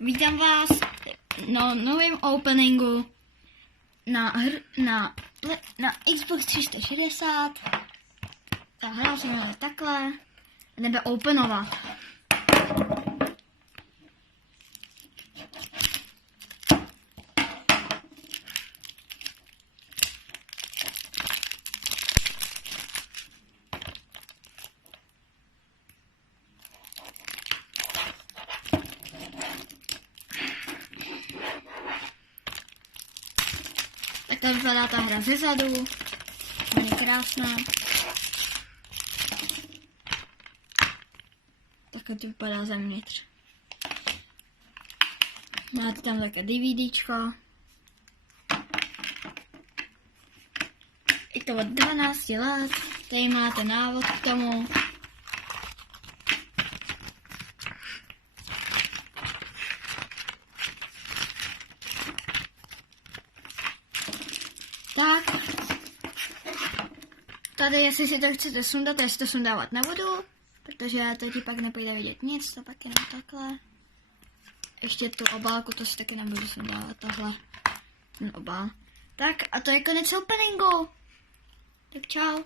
Vítám vás na novém openingu na Xbox 360. Ta hra se jmenuje takhle. Jdeme openovat. Tak to vypadá ta hra zezadu. Je krásná. Takhle to vypadá zevnitř. Máte tam také DVDčko. Je to od 12 let. Tady máte návod k tomu. Tak, tady jestli si to chcete sundat, jestli to sundávat nebudu, protože teď pak nepůjde vidět nic, to pak jenom takhle. Ještě tu obálku, to si taky nebudu sundávat, tohle, ten obál. Tak a to je konec openingu. Tak čau.